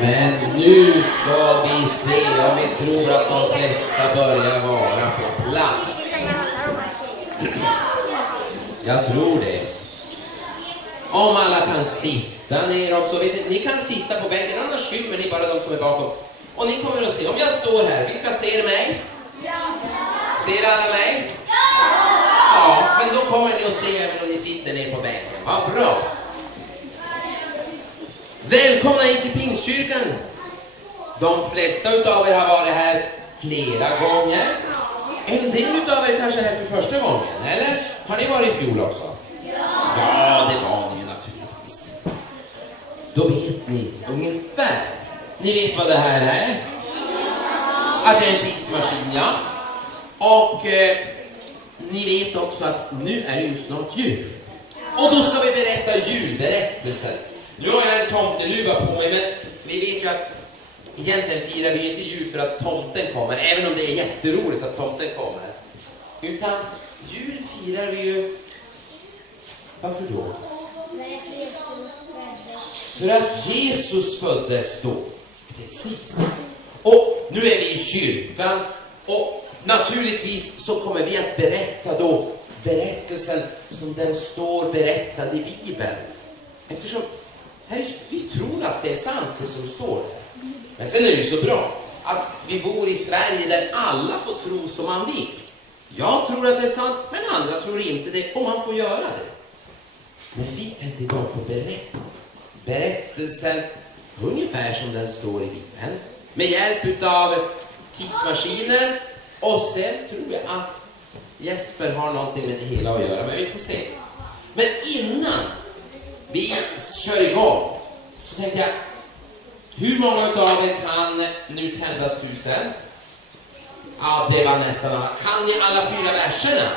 Men nu ska vi se om vi tror att de flesta börjar vara på plats. Jag tror det. Om alla kan sitta ner också. Ni kan sitta på bänken, annars skymmer ni bara de som är bakom. Och ni kommer att se, om jag står här, vilka ser mig? Ser alla mig? Ja, men då kommer ni att se även om ni sitter ner på bänken. Vad bra! Välkomna hit till Pingstkyrkan. De flesta utav er har varit här flera gånger. En del utav er kanske är här för första gången, eller? Har ni varit i fjol också? Ja, det var ni ju naturligtvis. Då vet ni ungefär. Ni vet vad det här är? Att det är en tidsmaskin, ja. Och ni vet också att nu är det ju snart jul. Och då ska vi berätta julberättelsen. Nu har jag en tomteluva på mig, men vi vet ju att egentligen firar vi inte jul för att tomten kommer, även om det är jätteroligt att tomten kommer. Utan jul firar vi ju... Varför då? För att Jesus föddes då. Precis. Och nu är vi i kyrkan, och naturligtvis så kommer vi att berätta då berättelsen som den står berättad i Bibeln. Eftersom vi tror att det är sant det som står där. Men sen är det ju så bra att vi bor i Sverige där alla får tro som man vill. Jag tror att det är sant, men andra tror inte det, och man får göra det. Men vi tänkte idag få berätta berättelsen ungefär som den står i Bibeln. Med hjälp av tidsmaskinen. Och sen tror jag att Jesper har någonting med det hela att göra, men vi får se. Men innan vi kör igång så tänkte jag, hur många av er kan nu tändas tusen? Ja, det var nästan alla. Kan ni alla 4 verserna?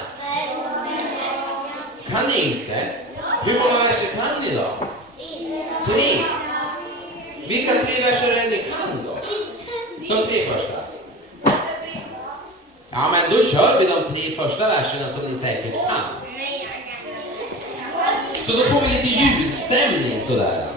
Kan ni inte? Hur många verser kan ni då? 3. Vilka 3 verser är ni kan då? De 3 första. Ja, men då kör vi de 3 första verserna som ni säkert kan. Så då får vi lite julstämning sådär.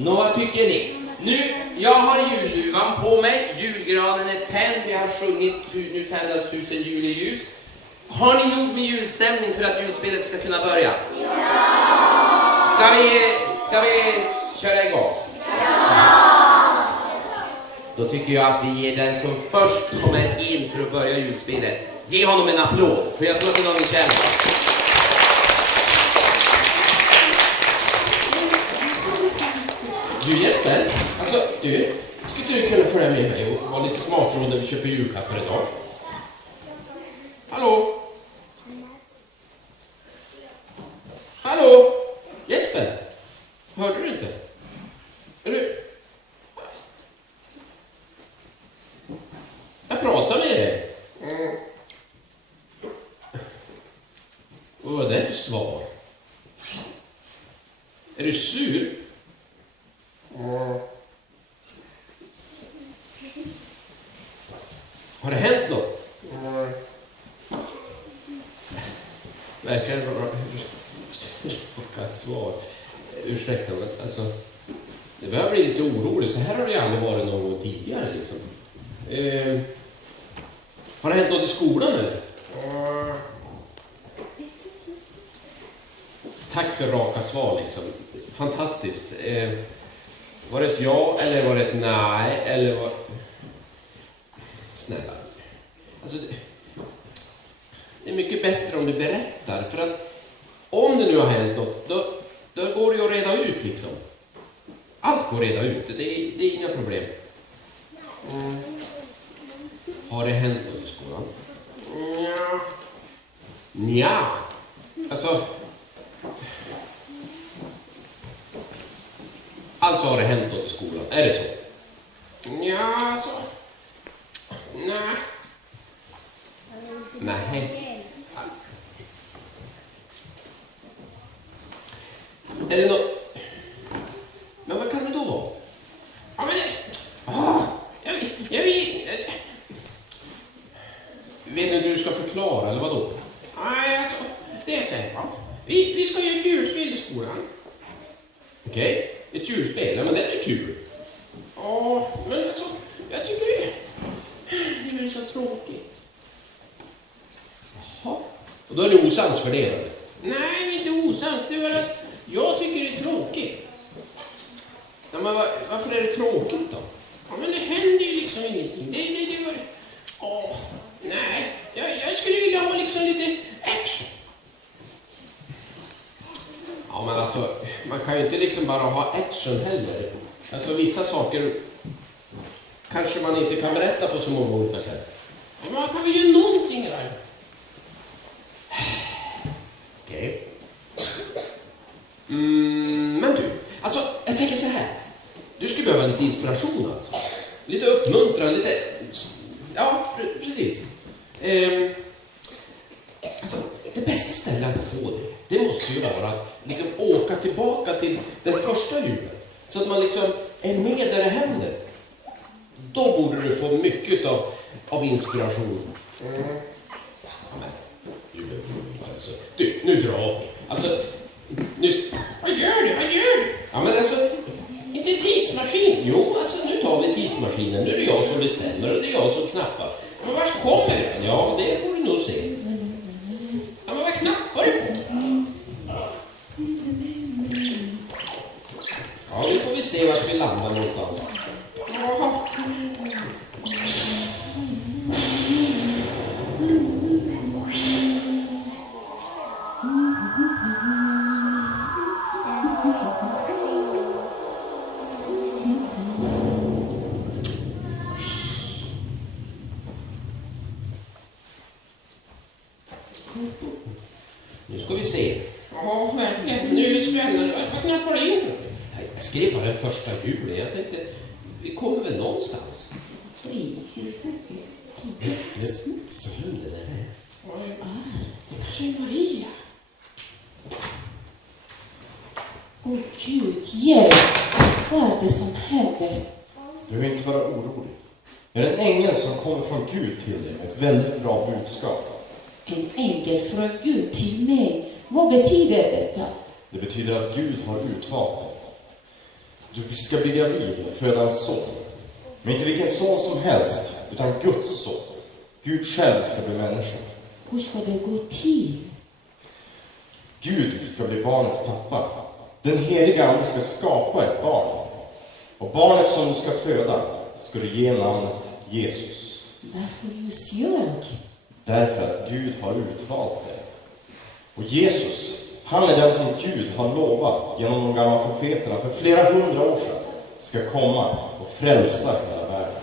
Vad tycker ni? Nu, jag har julluvan på mig, julgranen är tänd, vi har sjungit Nu tändas 1000 juleljus. Har ni gjort med julstämning för att julspelet ska kunna börja? Ja! Ska vi köra igång? Ja! Då tycker jag att vi ger den som först kommer in för att börja julspelet. Ge honom en applåd, för jag tror att det är någon ni känner. Du Jesper, alltså skulle du kunna följa med mig och vara lite smakråd när vi köper julklappar idag? Hallå? Hallå? Jesper? Hörde du inte? Är du... Jag pratar med dig. Vad är det för svar? Är du sur? Har det hänt något? Verkligen raka svar. Ursäkta, men alltså... Det börjar bli lite oroligt. Så här har det aldrig varit någon gång tidigare, liksom. Har det hänt något i skolan, eller? Tack för raka svar, liksom. Fantastiskt. Var det ett ja, eller var det ett nej, eller var... Snälla. Alltså, det är mycket bättre om du berättar. För att om det nu har hänt något, då går det ju att reda ut, liksom. Allt går att reda ut. Det är inga problem. Har det hänt något i skolan? Nja. Alltså har det hänt något i skolan. Är det så? Nja, alltså. Nej. Nej. Är det något... Men vad kan det då vara? Ja, men jag vet inte hur du ska förklara, eller vad då? Nej, alltså, det är så här, va? Vi ska göra ett djurspel i skolan. Okej, ett djurspel, ja, men det är kul. Ja, men alltså, jag tycker det är så tråkigt. Jaha. Och då är det osams för det, eller? Nej, inte osams, det är väl att jag tycker det är tråkigt. Ja, men varför är det tråkigt då? Ja, men det händer ju liksom ingenting. Det var... nej. Jag skulle vilja ha liksom lite action. Ja, men alltså, man kan ju inte liksom bara ha action heller. Alltså, vissa saker kanske man inte kan berätta på så många olika sätt. Ja, men man kan väl göra någonting här. Okej. Men du, alltså, jag tänker så här. Du skulle behöva lite inspiration, alltså. Lite uppmuntran, lite... Ja, precis. Alltså, det bästa stället att få det måste ju vara att liksom åka tillbaka till den första julen. Så att man liksom är med där det händer. Då borde du få mycket av inspiration. Ja, men, julen, alltså. Du, nu drar vi. Alltså, nu... Vad gör du? Ja, men alltså... Inte tidsmaskin. Jo, alltså nu tar vi tidsmaskinen. Nu är det jag som bestämmer och det är jag som knappar. Men vars kommer den? Ja, det får du nog se. Ja, men vad knappar du på? Ja, nu får vi se vart vi landar någonstans. Jaha. Nu ska vi se. Ja, verkligen. Nu är vi spännande. Vad knappar du in för? Jag skrev bara den första julen. Jag tänkte, vi kommer väl någonstans. Smutsig. Det där. Det kanske är Maria. Åh Gud, hjälp! Vad är det som händer? Du behöver inte vara orolig. Det är en ängel som kommer från Gud till dig med ett väldigt bra budskap. En ängel från Gud till mig. Vad betyder detta? Det betyder att Gud har utvalt dig. Du ska bli gravid och föda en son. Men inte vilken son som helst, utan Guds son. Gud själv ska bli människa. Hur ska det gå till? Gud ska bli barnets pappa. Den heliga ande ska skapa ett barn. Och barnet som du ska föda ska du ge namnet Jesus. Varför just jag? Därför att Gud har utvalt dig. Och Jesus, han är den som Gud har lovat genom de gamla profeterna för flera hundra år sedan ska komma och frälsa hela världen.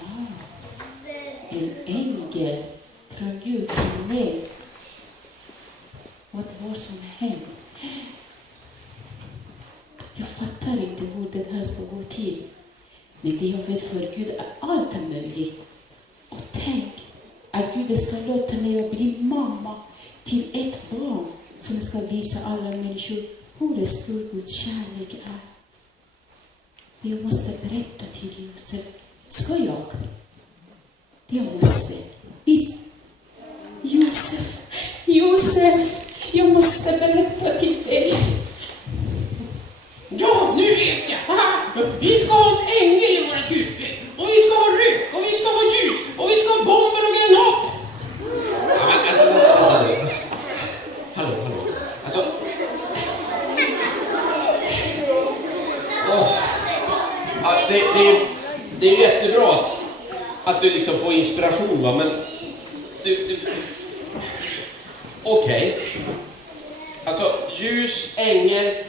Wow. En ängel från Gud till mig. Vad var som hände? Jag fattar inte hur det här ska gå till. Men det jag vet för Gud är allt är möjligt. Och tänk att Gud ska låta mig bli mamma till ett barn som ska visa alla människor hur stor Guds kärlek är. Det jag måste berätta till Josef. Ska jag? Jag måste. Visst. Josef, jag måste berätta till dig. Ja, nu vet jag. Aha. Vi ska ha en ängel i våra ljusspel. Och vi ska ha rök, och vi ska ha ljus, och vi ska ha bomber och granater. Ja, men alltså, vänta. Hallå. Alltså... Ja, det är jättebra att du liksom får inspiration, va? Men okej. Alltså, ljus, ängel,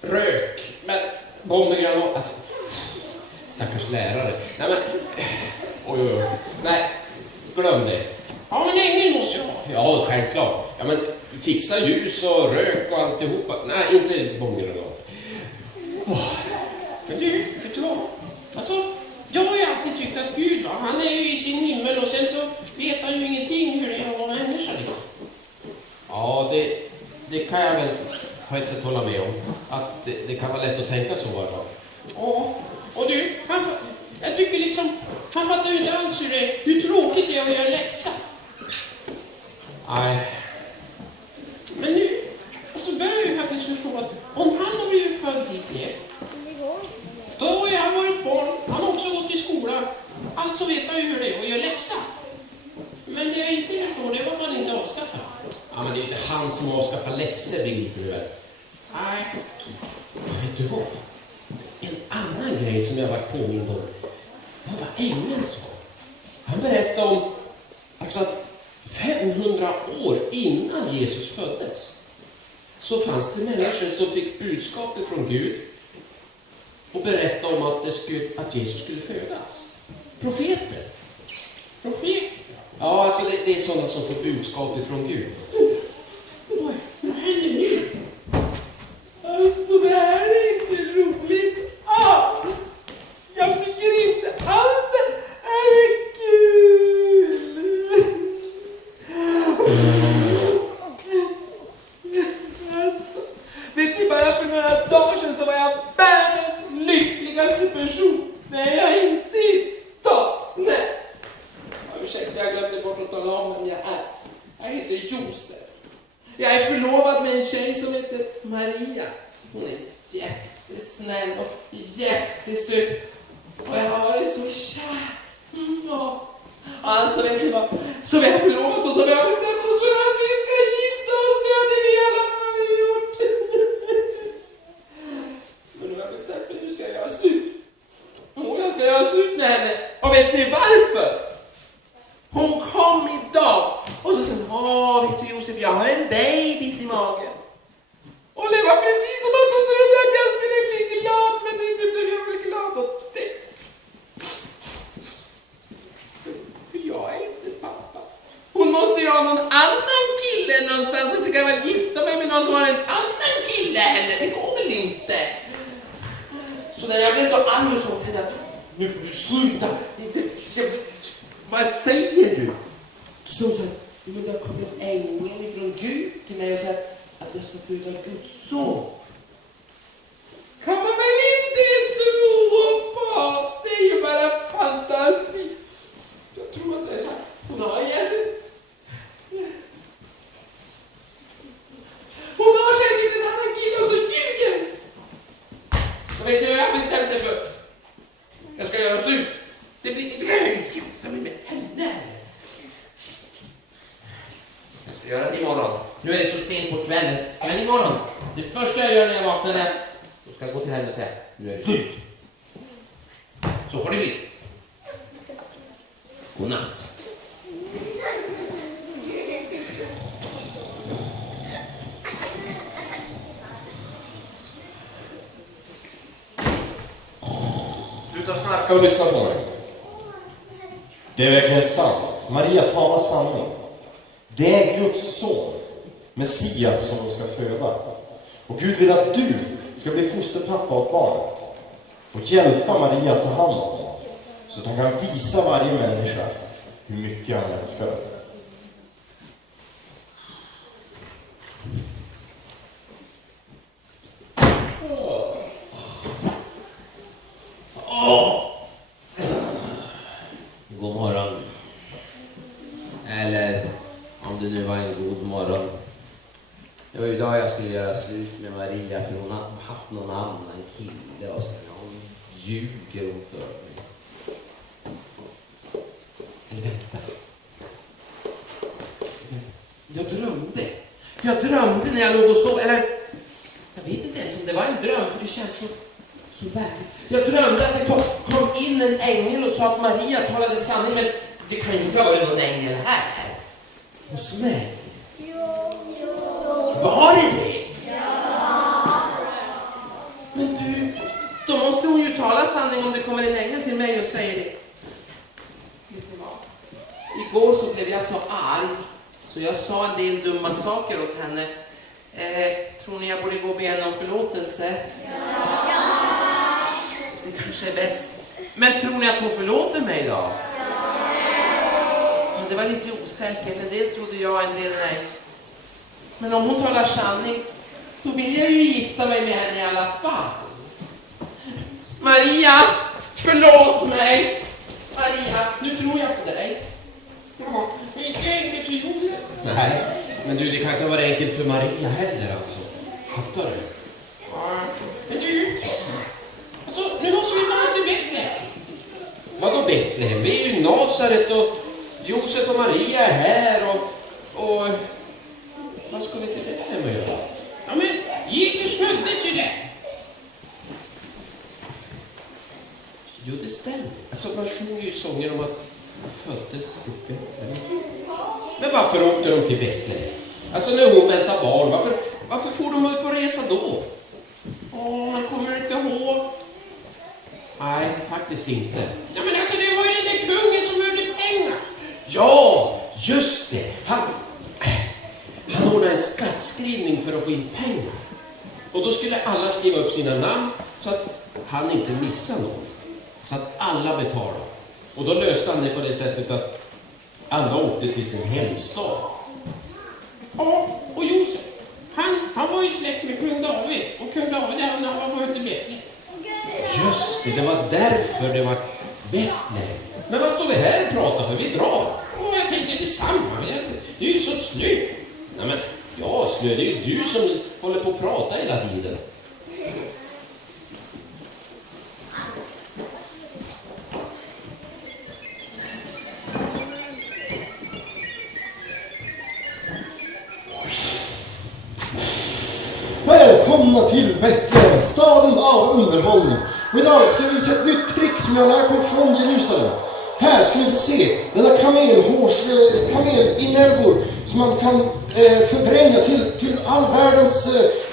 rök, men bombergranat, alltså, stackars lärare. Nej, men, oj. Nej, glöm det. Ja, men ängel måste jag ha. Ja, självklart. Ja, men fixa ljus och rök och alltihopa. Nej, inte bombergranat. Men du, vet du vad? Alltså, jag har ju alltid tyckt att Gud, va, han är ju i sin himmel och sen så vet han ju ingenting hur det är att vara människa liksom. Ja, det kan jag väl på ett sätt hålla med om. Att det kan vara lätt att tänka så, va? Ja, och du, jag tycker liksom, han fattar ju inte alls hur tråkigt det är att göra läxa. Nej. Men nu, så börjar jag ju faktiskt förstå att om han har blivit född hit ner, då har jag varit barn, han har också gått i skolan, alltså vet han ju hur det är att göra läxa. Men det jag inte förstår, det är varför han inte avskaffar. Ja, men det är inte han som avskaffar läxor, begriper du väl? Nej. Vet du vad? En annan grej som jag har varit påmind om, vad ängeln sa. Han berättade om alltså att 500 år innan Jesus föddes så fanns det människor som fick budskapet från Gud och berättade om att Jesus skulle födas. Profeter. Ja, alltså det är sådana som får budskapet från Gud. Oj, vad händer nu? Alltså, det här är inte roligt alls. Jag tycker inte allt är kul. Alltså, vet ni, bara för några dagar sedan så var jag världens lyckligaste person. Nej, jag är inte idag. Nej. Ursäkta, jag glömde bort att tala om vem jag är. Jag heter Josef. Jag är förlovad med en tjej som heter Maria. Hon är jättesnäll och jättesöt. Och jag har varit så kär. Ja. Alltså, vet ni vad? Så vi har förlovat oss och vi har bestämt oss för att vi ska gifta oss. Det hade vi i alla fall gjort. Men nu har jag bestämt mig, nu ska jag göra slut. Och jag ska göra slut med henne. Och vet ni varför? Hon kom idag och så sa, vet du Josef, jag har en bebis i magen. Och det var precis som att hon trodde att jag skulle bli glad, men inte blev jag väl glad åt det. För jag är inte pappa. Hon måste ju ha någon annan kille någonstans, så att jag kan väl gifta mig med någon som har en annan kille heller. Det går väl inte. Så när jag blev då arg och så tänkte jag, nu får du sluta. Vad säger du? Då sa hon så här, men det har kommit en ängel ifrån Gud till mig och så här, att jag ska föda Guds son. Kan man väl inte tro på? Det är ju bara fantasi. Jag tror att det är så här, hon har egentligen... Hon har säkert en annan kille och så ljuger hon. Så vet ni vad jag bestämde för? Jag ska göra slut. Det blir inte gifta mig med henne. Jag ska göra det imorgon. Nu är det så sent på kvällen. Men imorgon, det första jag gör när jag vaknar där, då ska jag gå till henne och säga, nu är det slut. Så får det bli. Godnatt. Sluta snacka och lyssna på mig. Det är verkligen sant. Maria talar sanning. Det är Guds son, Messias, som de ska föda. Och Gud vill att du ska bli fosterpappa åt barnet och hjälpa Maria att ta hand om honom, så att han kan visa varje människa hur mycket han älskar dem. det nu var en god morgon. Det var ju idag jag skulle göra slut med Maria, för hon har haft någon annan kille och sen hon ljuger hon för mig. Eller vänta. Jag drömde när jag låg och sov, eller jag vet inte ens om det var en dröm, för det känns så verkligt. Jag drömde att det kom in en ängel och sa att Maria talade sanning, men det kan ju inte ha varit någon ängel här hos mig. Var det? Ja. Men du, då måste hon ju tala sanning om det kommer en ängel till mig och säger det. Vet ni vad? Igår så blev jag så arg så jag sa en del dumma saker åt henne. Tror ni jag borde gå och be henne om förlåtelse? Ja. Det kanske är bäst. Men tror ni att hon förlåter mig då? Ja. Det var lite osäkert. En del trodde jag, en del nej. Men om hon talar sanning, då vill jag ju gifta mig med henne i alla fall. Maria, förlåt mig. Maria, nu tror jag på dig. Ja, det är inte enkelt för Josef. Nej, men du, det kan inte vara enkelt för Maria heller alltså. Hattar du? Ja, men du, alltså, nu måste vi ta oss till Betlehem. Vadå Betlehem? Vi är ju Nasaret och Josef och Maria är här och vad ska vi till Betlehem och göra? Ja, men Jesus föddes ju där. Jo, det stämmer. Alltså, man sjunger ju sånger om att han föddes i Betlehem. Men varför åkte de till Betlehem? Alltså, när hon väntar barn, varför får de ut på resa då? Man kommer inte ihåg. Nej, faktiskt inte. Ja, men alltså, det var ju den där kungen som behövde pengar. Ja, just det. Han ordnade en skattskrivning för att få in pengar. Och då skulle alla skriva upp sina namn så att han inte missar någon. Så att alla betalar. Och då löste han det på det sättet att alla åkte till sin hemstad. Ja, och Josef, han var ju släkt med kung David. Och kung David, han var född i Betlehem. Just det, det var därför det var Betlehem. Men vad står vi här och pratar för? Vi drar. Och jag tänkte tillsammans. Det är ju så slö. Nej men, ja, slö, det är ju du som håller på att prata hela tiden. Välkomna till Betlehem, staden av underhållning. Och idag ska vi se ett nytt trick som jag lärt mig från Jerusalem. Här ska ni få se denna kamelinnervor som man kan förvränga till all världens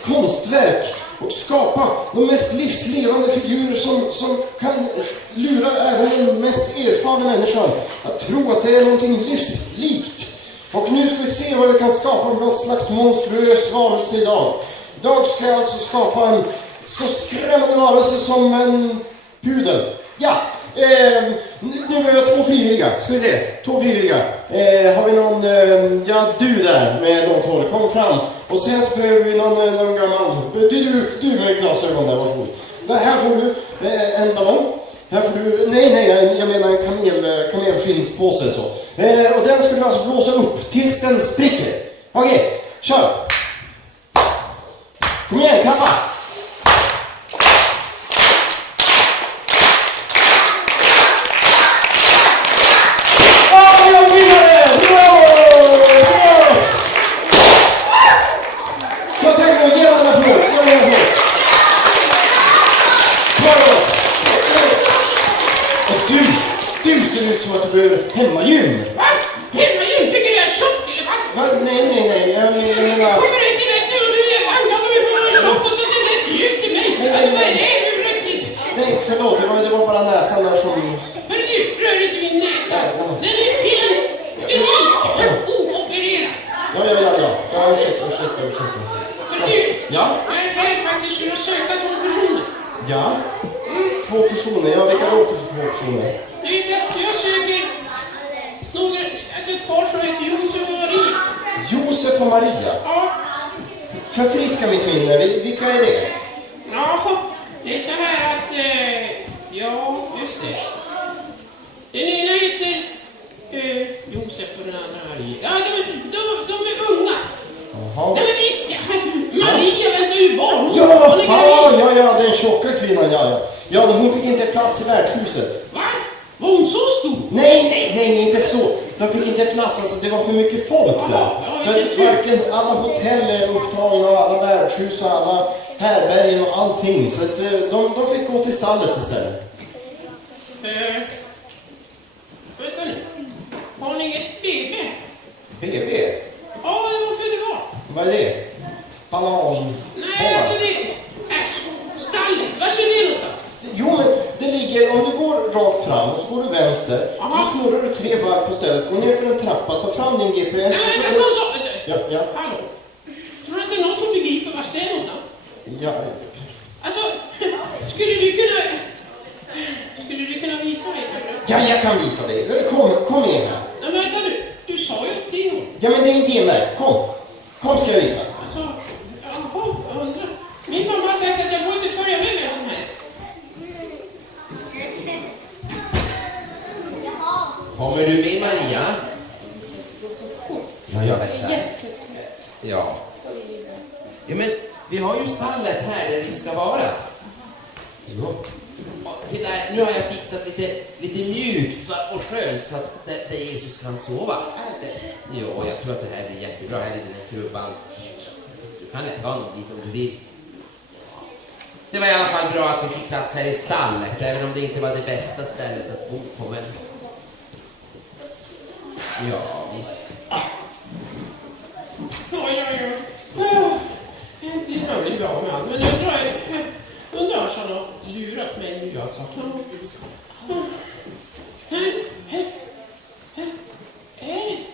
konstverk och skapa de mest livslevande figurer som kan lura även den mest erfarna människan att tro att det är någonting livslikt. Och nu ska vi se vad vi kan skapa med något slags monstruös varelse idag. Idag ska jag alltså skapa en så skrämmande varelse som en pudel. Ja, nu behöver jag 2 frivilliga. Ska vi se, 2 frivilliga. Har vi någon, ja du där med långt hår, kom fram. Och sen så behöver vi någon gammal, du med glasögon där, varsågod. Här får du en ballong. Här får du, nej, jag menar en kamelskinnspåse så. Och den ska du alltså blåsa upp tills den spricker. Okej, kör! Kom igen, klappa! Jag vinnare! Så tack så mycket, ge mig den här på. Och du ser ut som att du behöver ett hemmagym. Va? Hemmagym? Tycker du jag är tjock eller vad? Va? Nej, jag menar... Kommer du till Betlehem och du anklagar mig för att vara tjock och ska säga rätt mjuk till mig? Alltså vad är det för riktigt? Nej, förlåt, det var bara näsan där som... Men du, rör inte min näsa. Den är fel. Unik. Oopererad. Ja, ursäkta. Men du, Ja? jag är faktiskt för att söka 2 personer. Ja? 2 personer, ja, vilka då 2 personer? Du vet att jag söker några, alltså ett par som heter Josef och Maria. Josef och Maria? Ja. Förfriska mitt minne, vilka är det? Ja, det är så här att, ja, just det. Den ena heter Josef och den andra Maria. Ja, de är unga. Jaha. Nej, men visst ja. Maria väntar ju barn. Ja, Hon är gravid. ja, den tjocka kvinnan, ja. Ja, men hon fick inte plats i värdshuset. Va? Var hon så stor? Nej, inte så. De fick inte plats, alltså det var för mycket folk där. Ja, Så att varken alla hotell är upptagna och alla värdshus och alla härbergen och allting. Så att de fick gå till stallet istället. Vänta nu. Har ni inget BB? BB? Ja, varför det var? Vad är det? Banan? Nej, alltså det... Stallet, var är det någonstans? Jo, men det ligger, om du går rakt fram och så går du vänster, Aha. så snurrar du 3 varv på stället, gå ner för en trappa, ta fram din GPS. Nej, och vänta, så. Ja. Hallå. Tror du att det är någon som begriper var det är någonstans? Ja, Alltså, skulle du kunna visa mig kanske? ja, jag kan visa dig. Kom igen här. Nej, men vänta nu. Du sa ju att det är hon. Ja, men det är en genväg. Kom ska jag visa. Alltså, jaha, jag undrar. Min mamma har sagt att jag får inte följa med vem som helst. Kommer du med, Maria? Det går så fort. Ja, jag vet Jag är det. jättetrött. Ja. Ska vi vidare? Ja, men vi har ju stallet här där vi ska vara. Jo. Och titta, nu har jag fixat lite mjukt och skönt så att där Jesus kan sova. Är det? Jo, jag tror att det här blir jättebra här i den här krubban. Du kan lägga honom dit om du vill. Det var i alla fall bra att vi fick plats här i stallet, även om det inte var det bästa stället att bo på, men... Ja, visst. Ja. Äntligen har det bra med allt. Men undrar om han har lurat mig nu alltså. Hej. Nej.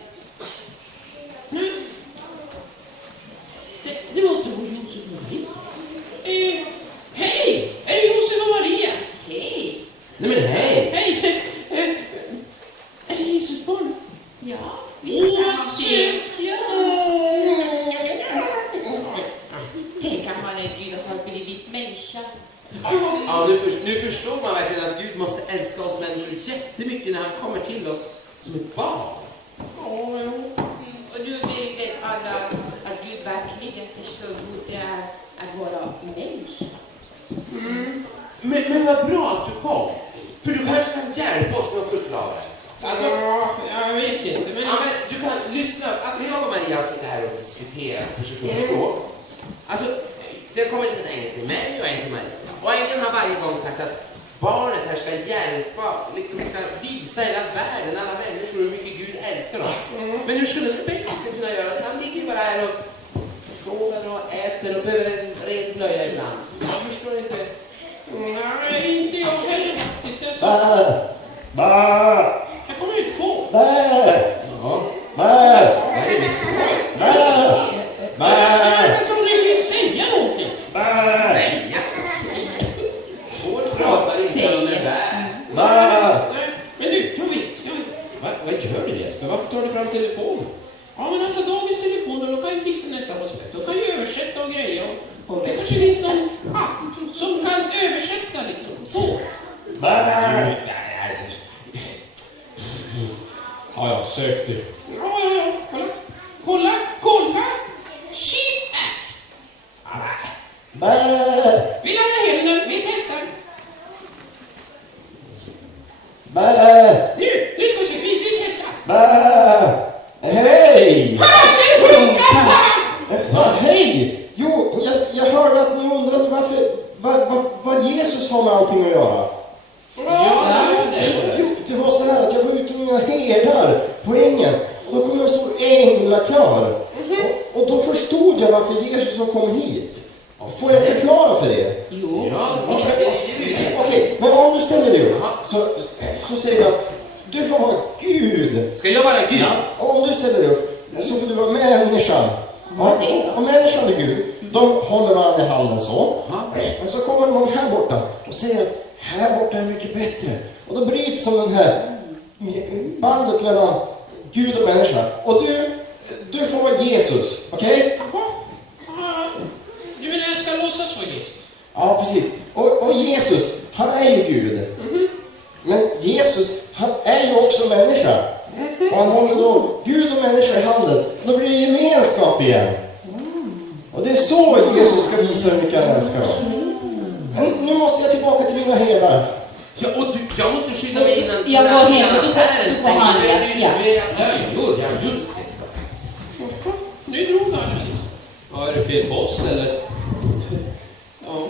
Det måste vara Josef och Maria. Hej! Är det Josef och Maria? Hej! Nej men hej! Hej! Är det Jesus barn? Ja, vi satt ju. Ja. Tänk att man är Gud och har blivit människa. Ja, nu förstår man verkligen att Gud måste älska oss människor jättemycket när han kommer till oss som ett barn. Och nu vet alla att Gud verkligen förstår hur det är att vara människa. Men vad bra att du kom. För du kanske kan hjälpa oss med att förklara en sak. Alltså, Jag vet inte, men... ja, men du kan lyssna. Alltså, jag och Maria har suttit här och diskuterat och försökt förstå. Alltså, det kommer inte en ängel till mig och en till Maria. Och ängeln har varje gång sagt att barnet här ska hjälpa, liksom ska visa hela världen, alla människor, hur mycket Gud älskar dem. Men hur skulle den bebisen kunna göra? Han ligger ju bara här och sover och äter och behöver en ren blöja ibland. Jag förstår inte. Nej, inte jag heller faktiskt. Jag sa... Jag kommer ut få. Ja. Vad är det med får? Men så vill vi säga någonting. Säga? Får pratar inte om det där. Nej, men du, jag vet. Vad gör du, Jesper? Varför tar du fram telefonen? Ja, men alltså dagens telefoner, de kan ju fixa nästan vad som helst. De kan ju översätta och grejer. Och det kanske finns någon app som kan översätta liksom. Så. Ja, jag sökte. Ja. Kolla. Sheep app. Vi laddar hem den, vi testar. Nu ska vi se, vi testar. Hej! Det funkar! Hej! Jo, jag hörde att ni undrade vad Jesus har med allting att göra. Ja, det. Jo, det var så här att jag var ute med mina herdar på ängen. Och då kom en stor änglakör. Och då förstod jag varför Jesus har kommit hit. Får jag förklara för er? Jo. Ja, det vill jag. Okej, men om du ställer dig upp så säger du att du får vara Gud. Ska jag vara Gud? Ja, om du ställer dig upp så får du vara människan. Ja, och människan och Gud, de håller varandra i handen så. Men så kommer någon här borta och säger att här borta är mycket bättre. Och då bryts som den här bandet mellan Gud och människa. Och du får vara Jesus, okej? Jaha. Du menar jag ska låtsas vara Jesus? Ja, precis. Och Jesus, han är ju Gud. Men Jesus, han är ju också människa. Och han håller då Gud och människa gemenskap igen. Och det är så Jesus ska visa hur mycket han älskar dem. Men nu måste jag tillbaka till mina herdar. Ja, och jag måste skynda mig innan Jag går hem, du får affären stänger. handla, ja. Ja, just det. Nu drog han liksom. Ja, är det fel på oss eller? Ja.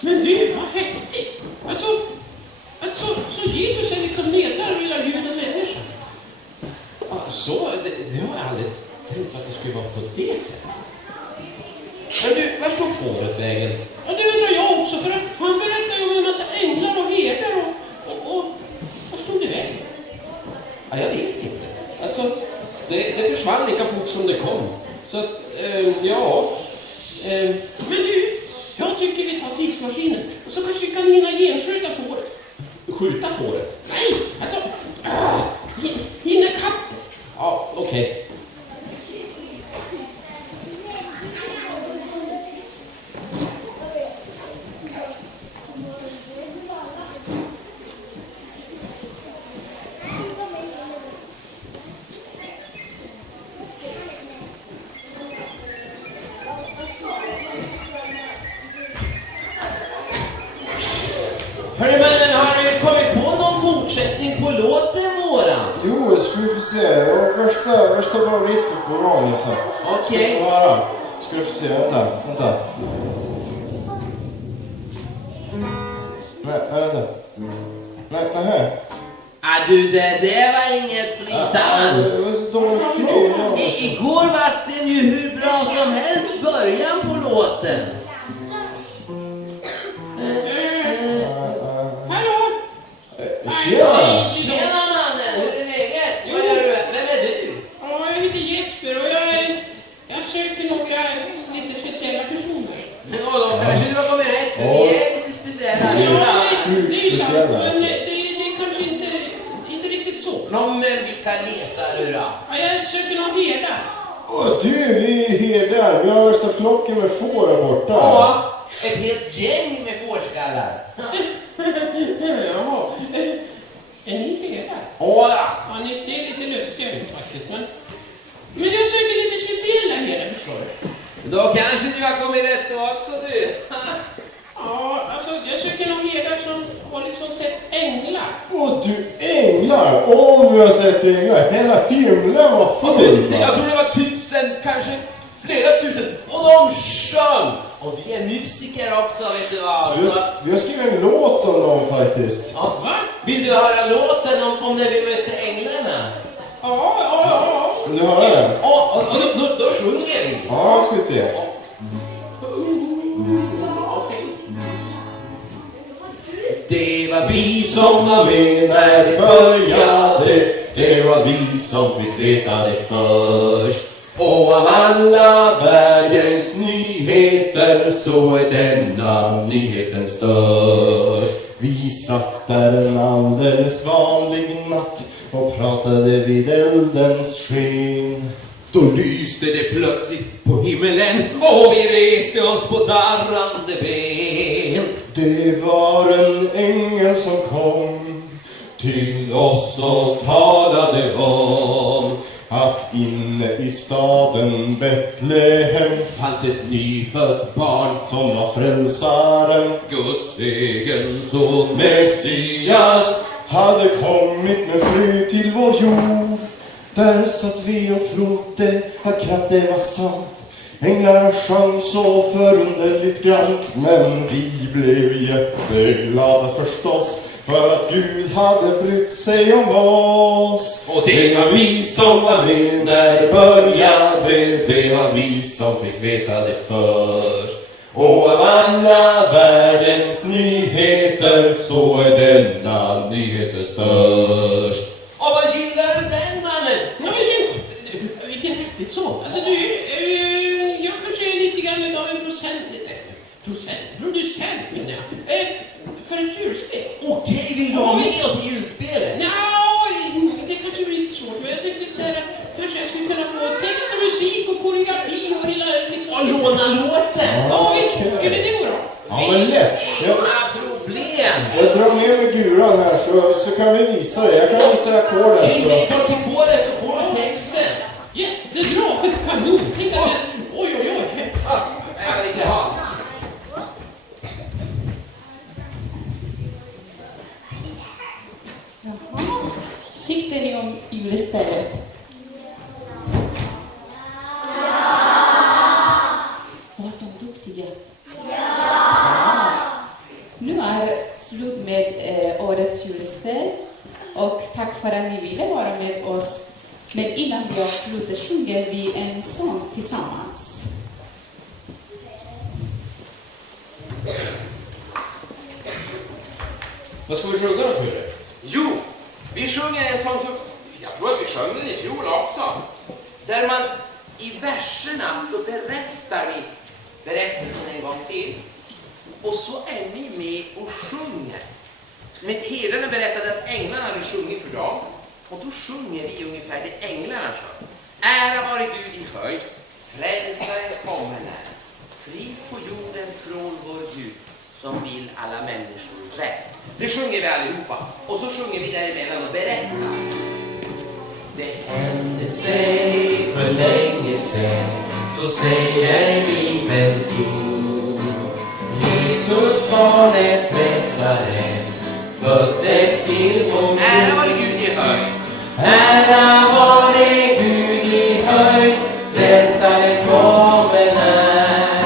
Men du, vad häftigt! Alltså, så Jesus är liksom medlare mellan Gud och människa. Så, det har jag aldrig tänkt att det skulle vara på det sättet. Men du, var står fåret vägen? Ja, det undrar jag också, för han berättar ju om en massa änglar och herdar och var stod det vägen? Ja, jag vet inte. Alltså, det försvann lika fort som det kom. Så att, ja. Men du, jag tycker vi tar tidsmaskinen och så kanske vi kan hinna genskjuta fåret. Skjuta fåret? Nej, alltså, hinna katten. Ja, okej. Hörru männen, har du kommit på någon fortsättning på låten våran? Jo, ska vi få se. Jag har värsta bra riffet på gång. Okej. Ska få höra. Ska du få se. Vänta. Nej, vänta. Nej. Du, det var inget flit alls. Det var så dålig flow. Igår var den ju hur bra som helst början på låten. Hallå? Tjena! Tjena mannen, hur är läget? Vad gör du? Vem är du? Ja, jag heter Jesper och jag söker några lite speciella personer. Ja, då kanske du har kommit rätt, för vi är lite speciella. Ja, det är ju sant, speciella, men alltså. det är kanske inte riktigt så. Men vilka letar du då? Ja, jag söker någon herdar. Du, vi är herdar. Vi har värsta flocken med får där borta. Ja, ett helt gäng med fårskallar. Jaha. Är ni herdar? Ja, Ja, ni ser lite lustiga ut faktiskt, men jag söker lite speciella herdar, förstår du. då kanske du har kommit rätt också du. Ja, alltså jag söker någon herdar som har liksom sett änglar. Du, änglar! Vi har sett änglar. Hela himlen var Och full. jag tror det var 1000, kanske flera tusen. Och de sjöng. Och vi är musiker också, vet du vad? Vi har skrivit en låt om dem faktiskt. Ja. Vill du höra låten om när vi mötte änglarna? Ja. Vill du höra den? Och då sjunger vi. Ja, ska vi se. Okej. Det var vi som var med när det började. Det var vi som fick veta det först. Och av alla världens nyheter så är denna nyheten störst. Vi satt där en alldeles vanlig natt och pratade vid eldens sken. Då lyste det plötsligt på himmelen och vi reste oss på darrande ben. Det var en ängel som kom Till oss och talade om att inne i staden Betlehem fanns ett nyfött barn, som var frälsaren, Guds egen son Messias. hade kommit med frid till vår jord. Där satt vi och trodde att det var sant. Änglarna sjöng så förunderligt grant. Men vi blev jätteglada förstås, för att Gud hade brytt sig om oss. Och det var vi som var med när det började. Det var vi som fick veta det först. Och av alla världens nyheter så är denna nyheten störst. Och vad gillar du den mannen? Nej, vilken häftig sång. Alltså du, jag kanske är lite grann av en producent menar jag. För ett julspel. Okej, vill du ha med oss i julspelet? Det kanske blir lite svårt, men jag tänkte säga att kanske jag skulle kunna få text och musik och koreografi och hela liksom... Och låna låten? Ja, visst. Skulle det gå bra? Ja, men lätt. Inga problem. Jag drar med mig guran här så kan vi visa det. Jag kan visa ackorden. Häng dig bort till fåret så får du texten. Jättebra! Kan kanon! Tänk att det... Oj, oj, oj! Det var lite halvt. Jaha. Tyckte ni om julespelet? Var de duktiga? Ja! Nu är slut med årets julespel. Och tack för att ni ville vara med oss. Men innan vi avslutar sjunger vi en sång tillsammans. Vad ska vi sjunga då, Kure? Jo, vi sjunger en sång som... Jag tror att vi sjöng den i fjol också. Där man i verserna så berättar vi berättelsen en gång till. Och så är ni med och sjunger. Men herdarna berättade att änglarna hade sjungit för dem. Och då sjunger vi ungefär det änglarna sjöng. Ära vare Gud i höjd, frälsaren kommer när. Fri på jorden från vår Gud, som vill alla människor väl. Det sjunger vi allihopa. Och så sjunger vi däremellan och berättar. Det hände sig för länge sedan, så säger Bibelns ord. Jesus barnet frälsaren föddes till vår Gud. Ära vare Gud i höjd. Ära vare Gud i höjd, frälsaren kommer när.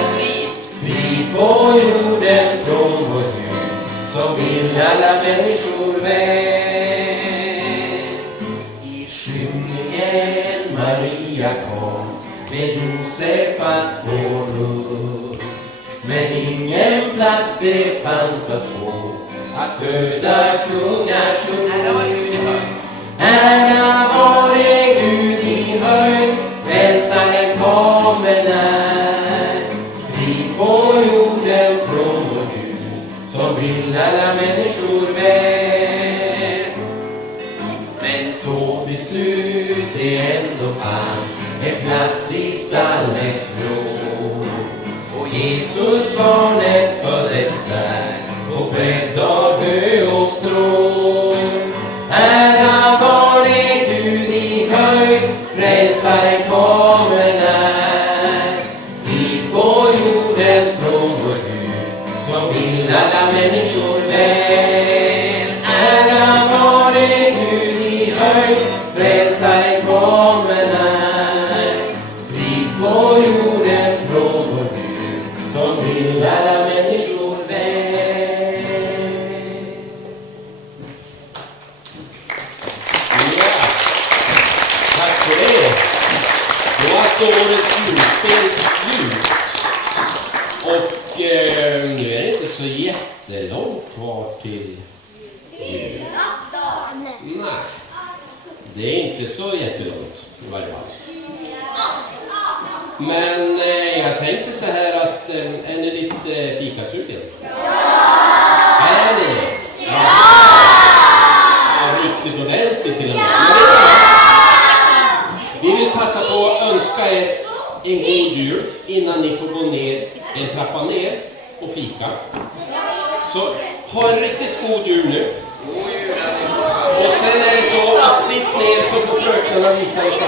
Frid på jorden från vår Gud, som vill alla människor väl. I skymningen Maria kom, med Josef att få rum. Men ingen plats det fanns att få, att föda kungars rum. Ära vare Gud i höjd. Ära vare Gud i höjd, frälsaren kommer när. Frid på jorden från vår Gud, som vill alla människor väl. Men så till slut det ändå fann en plats i stallets vrå. Och Jesus barnet föddes där, på bredd av hö och strå. Ära vare Gud i höjd, frälsaren kommer när. Frid på jorden från vår Gud, som vill alla människor väl. Ära vare Gud i höjd, frälsaren kommer när. Frid på jorden från vår Gud, som vill alla människor väl. Tack för det. Då var alltså årets julspel slut. Och nu är det inte så jättelångt kvar till jul. Nej, det är inte så jättelångt i varje fall. Men jag tänkte så här att är ni lite fikasugen? Är ni? Ja! Riktigt ordentligt till och med. Men vet ni vad? Vi vill passa på att önska er en god jul innan ni får gå ner en trappa ner och fika. Så ha en riktigt god jul nu. Och sen är det så att sitt ner så får fröknarna visa er på